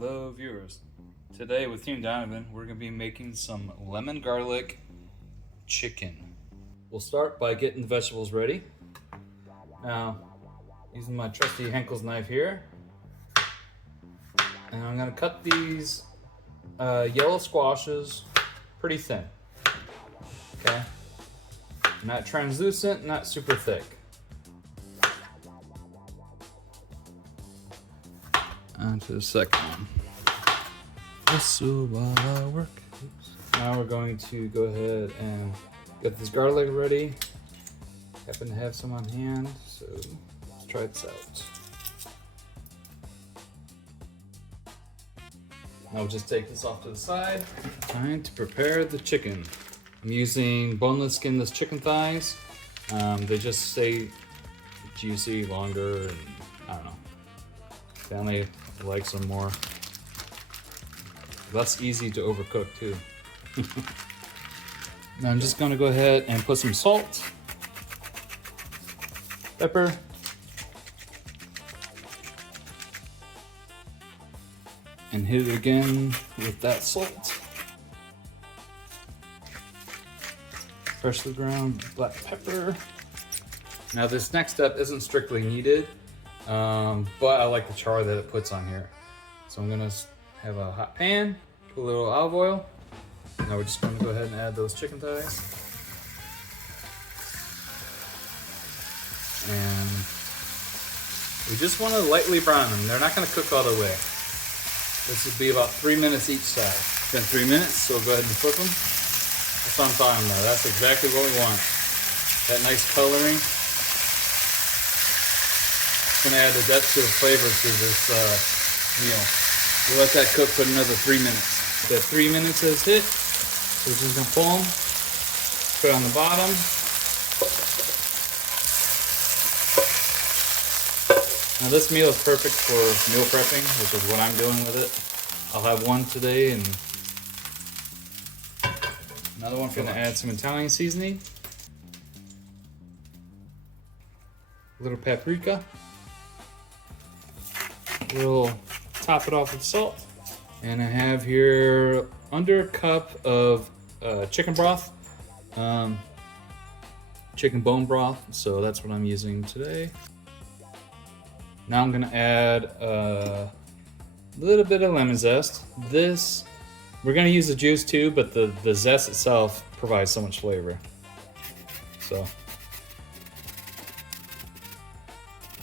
Hello viewers. Today with Team Donovan, we're going to be making some lemon garlic chicken. We'll start by getting the vegetables ready. Now, using my trusty Henkel's knife here. And I'm going to cut these yellow squashes pretty thin. Okay? Not translucent, not super thick. On to the second one. This while I work. Oops. Now we're going to go ahead and get this garlic ready. Happen to have some on hand, so let's try this out. Now we'll just take this off to the side. Time to prepare the chicken. I'm using boneless, skinless chicken thighs. They just stay juicy longer, and I don't know. Family likes them more. Less easy to overcook too. Now I'm just gonna go ahead and put some salt, pepper, and hit it again with that salt. Freshly ground black pepper. Now this next step isn't strictly needed, but I like the char that it puts on here. So I'm gonna have a hot pan, put a little olive oil. Now we're just gonna go ahead and add those chicken thighs. And we just wanna lightly brown them. They're not gonna cook all the way. This will be about 3 minutes each side. It's been 3 minutes, so go ahead and flip them. That's what I'm talking about. That's exactly what we want. That nice coloring. It's gonna add the depth to the flavor to this meal. We'll let that cook for another 3 minutes. The 3 minutes has hit, so we're just gonna pull them, put it on the bottom. Now this meal is perfect for meal prepping, which is what I'm doing with it. I'll have one today and another one for lunch. Gonna add some Italian seasoning, a little paprika. We'll top it off with salt. And I have here under a cup of chicken broth, chicken bone broth. So that's what I'm using today. Now I'm gonna add a little bit of lemon zest. This, we're gonna use the juice too, but the zest itself provides so much flavor. So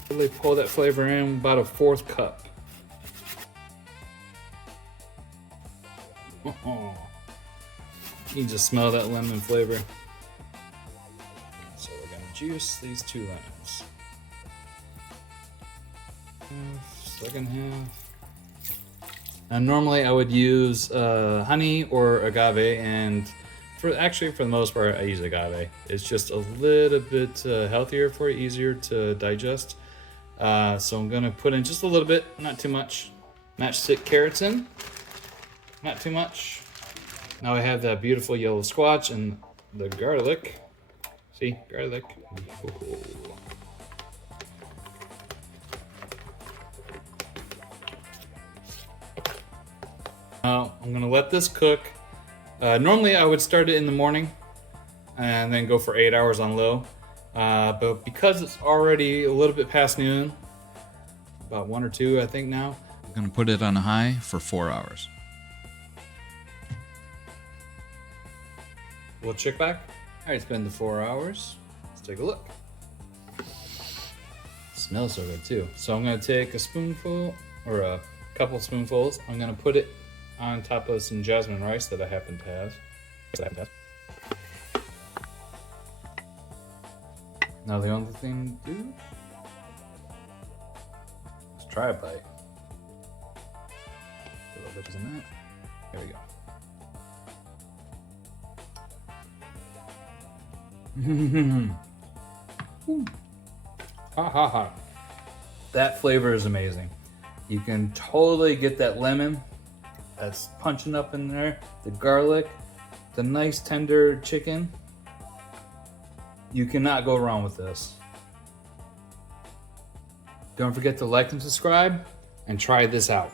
really pull that flavor in, about a 1/4 cup. Oh, you can just smell that lemon flavor. So we're gonna juice these 2 lemons. Second half. And normally I would use honey or agave, and for the most part I use agave. It's just a little bit healthier for you, easier to digest. So I'm gonna put in just a little bit, not too much. Matchstick carrots in, not too much. Now I have that beautiful yellow squash and the garlic. See, garlic. Now I'm gonna let this cook. Normally I would start it in the morning and then go for 8 hours on low. But because it's already a little bit past noon, about 1 or 2 I think now, I'm gonna put it on a high for 4 hours. We'll check back. All right, it's been the 4 hours. Let's take a look. It smells so good too. So I'm gonna take a spoonful or a couple spoonfuls. I'm gonna put it on top of some jasmine rice that I happen to have. Now the only thing to do is try a bite. A little bit in that. There we go. Ha ha ha. That flavor is amazing. You can totally get that lemon that's punching up in there, the garlic, the nice tender chicken. You cannot go wrong with this. Don't forget to like and subscribe and try this out.